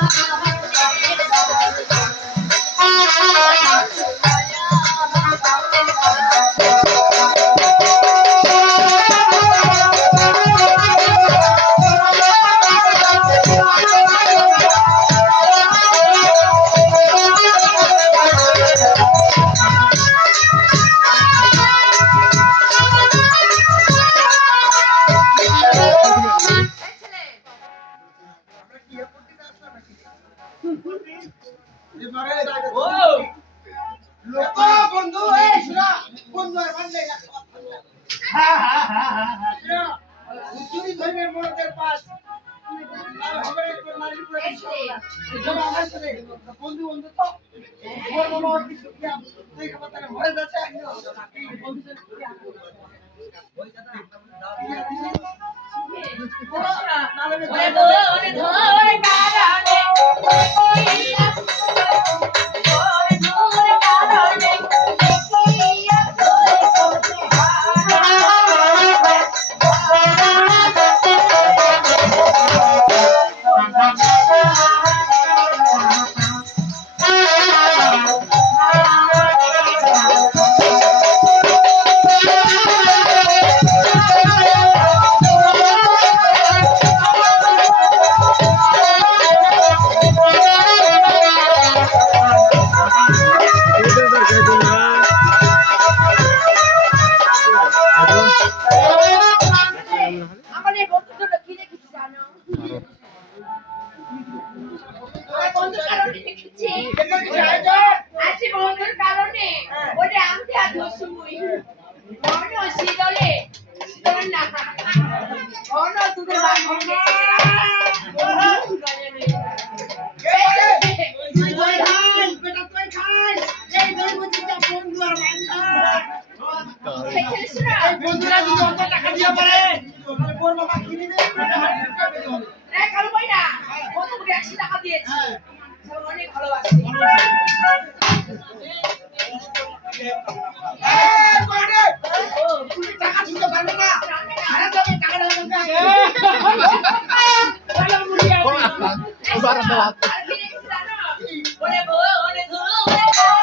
Thank you. বন্ধু এই শোনা বন্ধু আর মানলে না হ্যাঁ হ্যাঁ হ্যাঁ হ্যাঁ চুরি ধর্মের মোড়দের পাশ বন্ধু বন্ধু তো মরে যাচ্ছে বন্ধুদের আমাদের বন্ধুগুলো কি দেখেছি জানো বোর বাবা কিনে দে বন্ধুকে একশো টাকা দিয়েছি হ্যাঁ সবাই অনেক ভালোবাসি এই বড়ে তুমি টাকা দিতে পারবে না টাকা না কি? ওরে বউ, ওরে ধু, ওরে খাওয়া, ওরে